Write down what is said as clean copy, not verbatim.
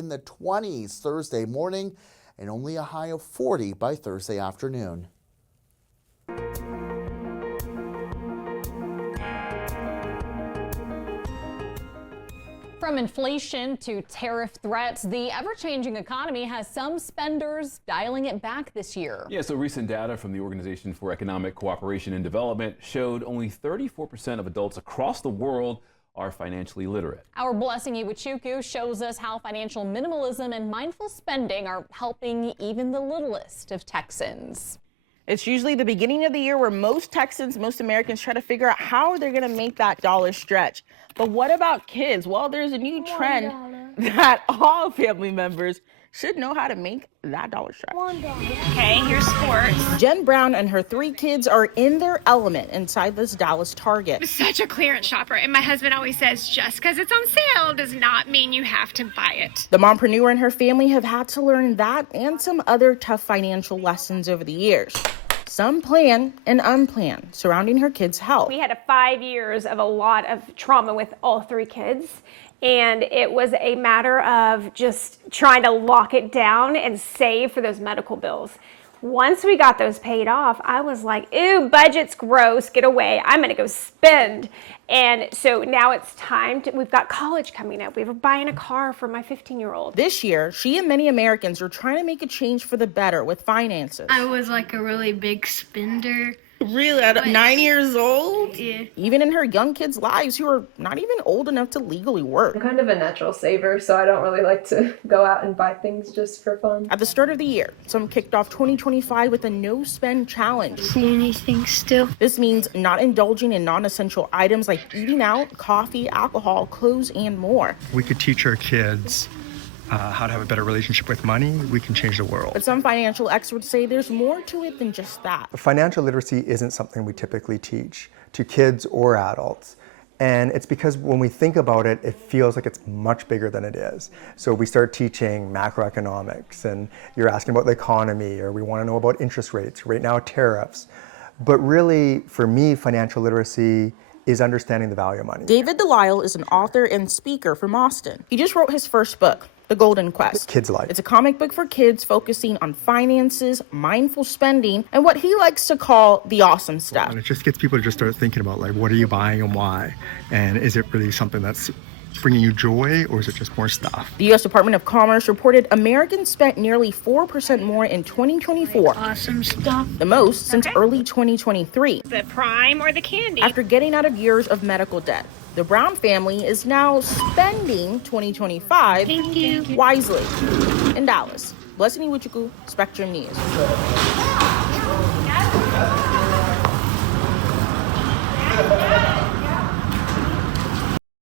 in the 20s Thursday morning and only a high of 40 by Thursday afternoon. From inflation to tariff threats, the ever-changing economy has some spenders dialing it back this year. Yeah, so recent data from the Organization for Economic Cooperation and Development showed only 34% of adults across the world are financially literate. Our Blessing Iwachuku shows us how financial minimalism and mindful spending are helping even the littlest of Texans. It's usually the beginning of the year where most Texans, most Americans try to figure out how they're going to make that dollar stretch. But what about kids? Well, there's a new trend that all family members should know how to make that dollar stretch. Okay, here's sports. Jen Brown and her 3 kids are in their element inside this Dallas Target. I'm such a clearance shopper, and my husband always says just because it's on sale does not mean you have to buy it. The mompreneur and her family have had to learn that and some other tough financial lessons over the years. Some planned and unplanned surrounding her kids' health. We had 5 years of a lot of trauma with all 3 kids. And it was a matter of just trying to lock it down and save for those medical bills. Once we got those paid off, I was like, ew, budget's gross, get away. I'm gonna go spend. And so now it's time to, we've got college coming up. We were buying a car for my 15-year-old. This year, she and many Americans are trying to make a change for the better with finances. I was like a really big spender. Really? At 9 years old? Yeah. Even in her young kids' lives who are not even old enough to legally work. I'm kind of a natural saver, so I don't really like to go out and buy things just for fun. At the start of the year, some kicked off 2025 with a no-spend challenge. See anything still? This means not indulging in non-essential items like eating out, coffee, alcohol, clothes, and more. We could teach our kids how to have a better relationship with money. We can change the world. But some financial experts say there's more to it than just that. Financial literacy isn't something we typically teach to kids or adults. And it's because when we think about it, it feels like it's much bigger than it is. So we start teaching macroeconomics, and you're asking about the economy, or we want to know about interest rates, right now tariffs. But really, for me, financial literacy is understanding the value of money. David Delisle is an author and speaker from Austin. He just wrote his first book, The Golden Quest. Kids' Life. It's a comic book for kids focusing on finances, mindful spending, and what he likes to call the awesome stuff. And it just gets people to just start thinking about, like, what are you buying and why? And is it really something that's bringing you joy, or is it just more stuff? The U.S. Department of Commerce reported Americans spent nearly 4% more in 2024. Awesome stuff. The most since early 2023. The prime or the candy? After getting out of years of medical debt, the Brown family is now spending 2025 Thank you. wisely. In Dallas, Blessing Iwachuku, Spectrum News.